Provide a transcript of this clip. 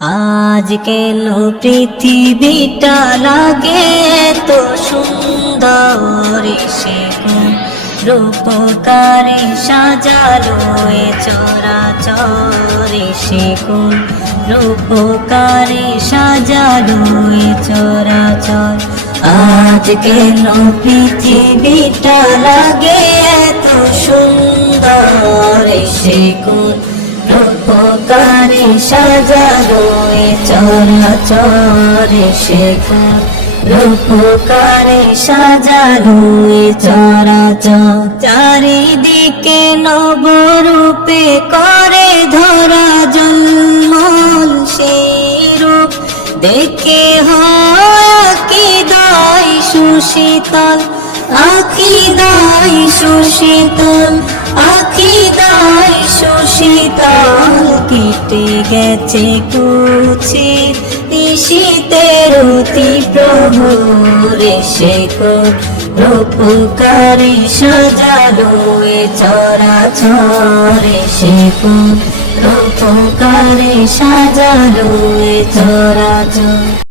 আজ কেন পৃথিবীটা লাগে তো সুন্দর, সে কোন রূপকারে সাজালো এ চরাচর, সে কোন রূপকারে সাজালো এ চরাচর। আজ কেন পৃথিবীটা লাগে এত সুন্দর, সে কোন রূপকারে সাজালো এ চরাচর, সে কোন রূপকারে সাজালো এ চরাচর। চারিদিকে নবরূপে করে ধরা জন্মল, সেই রূপ দেখে হয় আকিদায় সুশীতল, আকিদায় সুশীতল, আকিদায় সুশীতল। কেটে গেছে কুচির নিশীতের অতি প্রহরে, সে কোন রূপকারে সাজালো এ চরাচর, সে কোন রূপকারে সাজালো এ চরাচর।